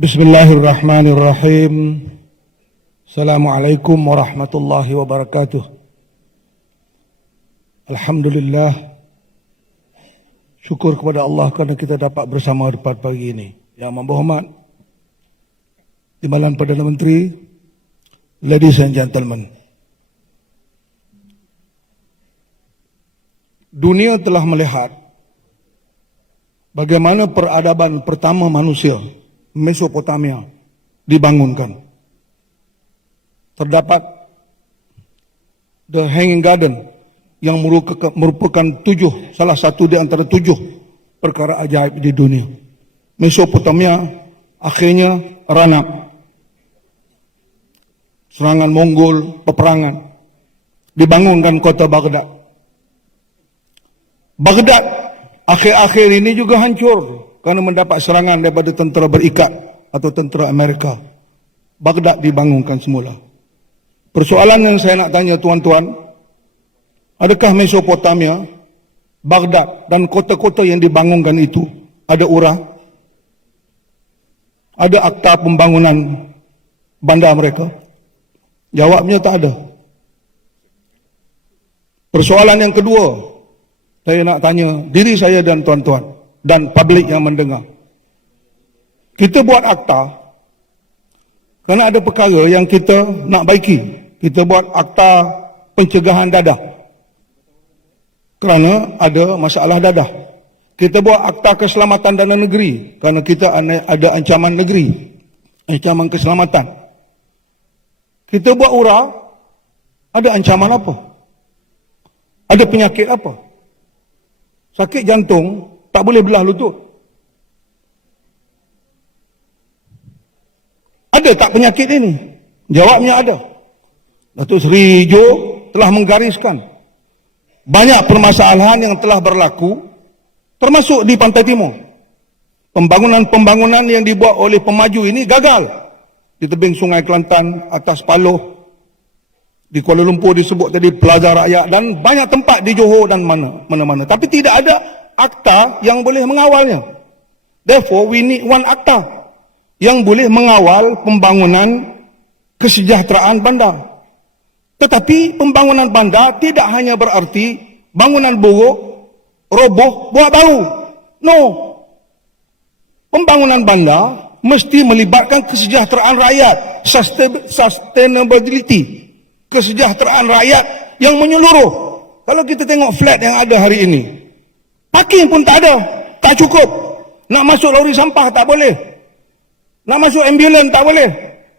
Bismillahirrahmanirrahim. Assalamualaikum warahmatullahi wabarakatuh. Alhamdulillah. Syukur kepada Allah kerana kita dapat bersama pada pagi ini. Yang berhormat Timbalan Perdana Menteri, ladies and gentlemen. Dunia telah melihat bagaimana peradaban pertama manusia Mesopotamia dibangunkan. Terdapat The Hanging Garden yang merupakan tujuh, salah satu di antara tujuh perkara ajaib di dunia. Mesopotamia akhirnya ranap. Serangan Mongol, peperangan. Dibangunkan kota Baghdad. Baghdad akhir-akhir ini juga hancur kerana mendapat serangan daripada tentera berikat atau tentera Amerika. Baghdad dibangunkan semula. Persoalan yang saya nak tanya tuan-tuan, adakah Mesopotamia, Baghdad dan kota-kota yang dibangunkan itu ada urah? Ada akta pembangunan bandar mereka? Jawabnya tak ada. Persoalan yang kedua, saya nak tanya diri saya dan tuan-tuan dan publik yang mendengar. Kita buat akta kerana ada perkara yang kita nak baiki. Kita buat akta pencegahan dadah. Kerana ada masalah dadah. Kita buat akta keselamatan dana negeri kerana kita ada ancaman negeri. Ancaman keselamatan. Kita buat ura ada ancaman apa? Ada penyakit apa? Sakit jantung tak boleh belah lutut. Ada tak penyakit ini? Jawabnya ada. Datuk Seri Jo telah menggariskan banyak permasalahan yang telah berlaku termasuk di Pantai Timur. Pembangunan-pembangunan yang dibuat oleh pemaju ini gagal. Di tebing Sungai Kelantan, atas Paloh, di Kuala Lumpur disebut tadi Plaza Rakyat dan banyak tempat di Johor dan mana-mana. Tapi tidak ada akta yang boleh mengawalnya. Therefore, we need one akta yang boleh mengawal pembangunan kesejahteraan bandar. Tetapi pembangunan bandar tidak hanya berarti bangunan buruk, roboh, buat baru. No. Pembangunan bandar mesti melibatkan kesejahteraan rakyat, sustainability, kesejahteraan rakyat yang menyeluruh. Kalau kita tengok flat yang ada hari ini, Parking pun tak ada. Tak cukup. Nak masuk lori sampah tak boleh. Nak masuk ambulans tak boleh.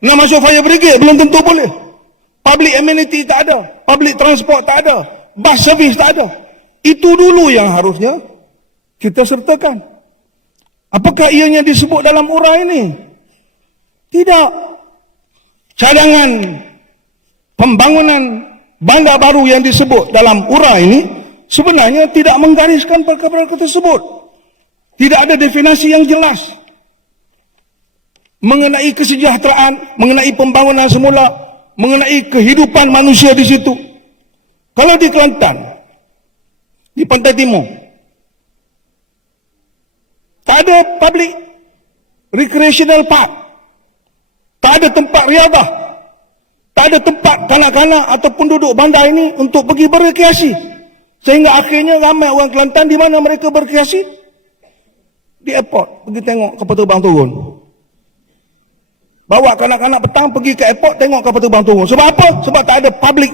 Nak masuk fire brigade belum tentu boleh. Public amenity tak ada. Public transport tak ada. Bus service tak ada. Itu dulu yang harusnya kita sertakan. Apakah ianya disebut dalam urah ini? Tidak. Cadangan pembangunan bandar baru yang disebut dalam urah ini sebenarnya tidak menggariskan perkara-perkara tersebut. Tidak ada definisi yang jelas mengenai kesejahteraan, mengenai pembangunan semula, mengenai kehidupan manusia di situ. Kalau di Kelantan, di Pantai Timur, tak ada public recreational park, tak ada tempat riadah, tak ada tempat kanak-kanak ataupun duduk bandar ini untuk pergi berrekreasi. Sehingga akhirnya ramai orang Kelantan di mana mereka berkreasi? Di airport. Pergi tengok kapal terbang turun. Bawa kanak-kanak petang pergi ke airport tengok kapal terbang turun. Sebab apa? Sebab tak ada public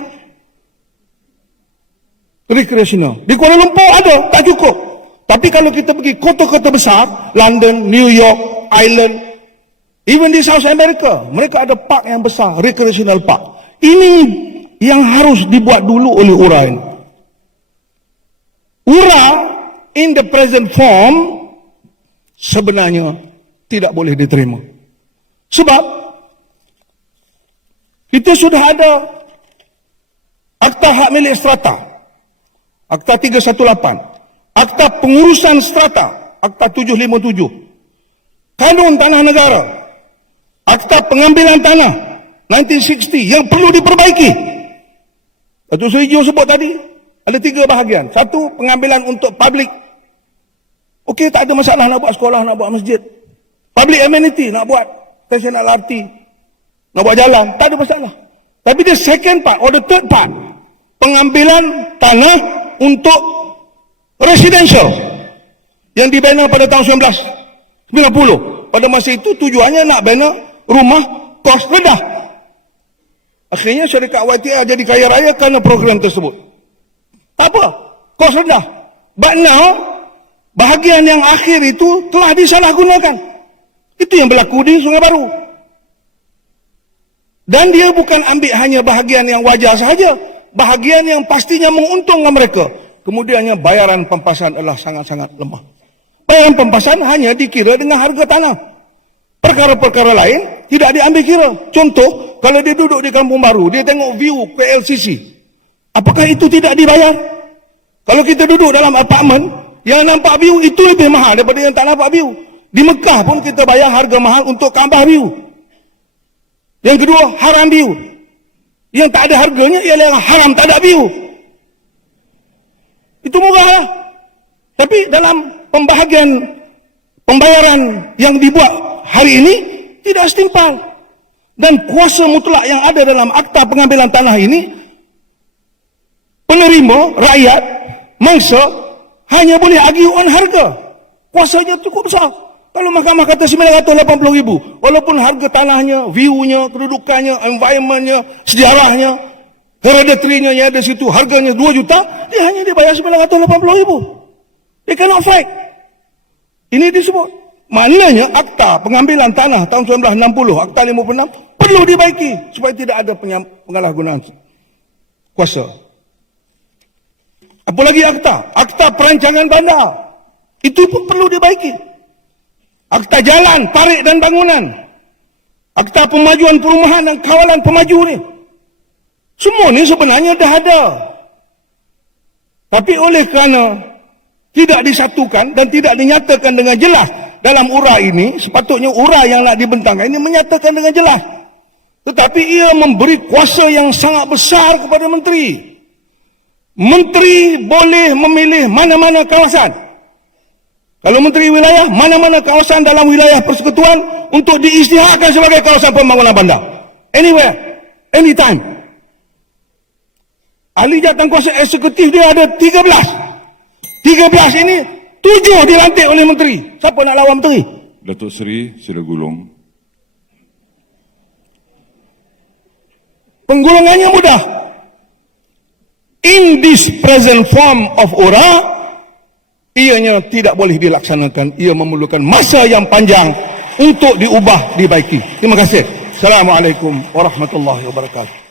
recreational. Di Kuala Lumpur ada, tak cukup. Tapi kalau kita pergi kota-kota besar, London, New York, Ireland, even di South America, mereka ada park yang besar, recreational park. Ini yang harus dibuat dulu oleh orang ini. Ura in the present form sebenarnya tidak boleh diterima. Sebab kita sudah ada Akta Hak Milik Strata, Akta 318, Akta Pengurusan Strata, Akta 757, Kanun Tanah Negara, Akta Pengambilan Tanah 1960 yang perlu diperbaiki. Datuk Seri Jo sebut tadi, ada tiga bahagian. Satu, pengambilan untuk publik. Okey, tak ada masalah nak buat sekolah, nak buat masjid. Public amenity nak buat. Stesen LRT. Nak buat jalan. Tak ada masalah. Tapi the second part or the third part. Pengambilan tanah untuk residential. Yang dibina pada tahun 1990. Pada masa itu tujuannya nak bina rumah kos rendah. Akhirnya syarikat YTR jadi kaya raya kerana program tersebut. Tak apa. Kos rendah. But now, bahagian yang akhir itu telah disalahgunakan. Itu yang berlaku di Sungai Baru. Dan dia bukan ambil hanya bahagian yang wajar sahaja. Bahagian yang pastinya menguntungkan mereka. Kemudiannya bayaran pempasan adalah sangat-sangat lemah. Bayaran pempasan hanya dikira dengan harga tanah. Perkara-perkara lain tidak diambil kira. Contoh, kalau dia duduk di Kampung Baru, dia tengok view PLCC. Apakah itu tidak dibayar? Kalau kita duduk dalam apartmen, yang nampak view itu lebih mahal daripada yang tak nampak view. Di Mekah pun kita bayar harga mahal untuk kambah view. Yang kedua, haram view. Yang tak ada harganya ialah haram tak ada view. Itu murah lah. Tapi dalam pembahagian pembayaran yang dibuat hari ini tidak setimpal. Dan kuasa mutlak yang ada dalam akta pengambilan tanah ini penerima, rakyat, mangsa hanya boleh agiuan harga. Kuasanya cukup besar. Kalau mahkamah kata 980 ribu, walaupun harga tanahnya, view-nya, kedudukannya, environment-nya, sejarahnya, hereditary-nya yang ada situ, harganya 2 juta, dia hanya dibayar 980 ribu. Dia cannot fight. Ini disebut. Maknanya akta pengambilan tanah tahun 1960, akta 56, perlu dibaiki supaya tidak ada penyalahgunaan kuasa. Apa lagi akta? Akta perancangan bandar. Itu pun perlu dibaiki. Akta jalan, tarik dan bangunan. Akta pemajuan perumahan dan kawalan pemaju ni. Semua ni sebenarnya dah ada. Tapi oleh kerana tidak disatukan dan tidak dinyatakan dengan jelas dalam ura ini, sepatutnya ura yang nak dibentangkan ini menyatakan dengan jelas. Tetapi ia memberi kuasa yang sangat besar kepada menteri. Menteri boleh memilih mana-mana kawasan. Kalau Menteri Wilayah, mana-mana kawasan dalam wilayah persekutuan untuk diisytiharkan sebagai kawasan pembangunan bandar. Anywhere, anytime. Ahli kuasa eksekutif dia ada 13. 13 ini, 7 dilantik oleh Menteri. Siapa nak lawan Menteri? Datuk Seri, sila gulung. Penggulungannya mudah. In this present form of ORA, ianya tidak boleh dilaksanakan. Ia memerlukan masa yang panjang untuk diubah, dibaiki. Terima kasih. Assalamualaikum warahmatullahi wabarakatuh.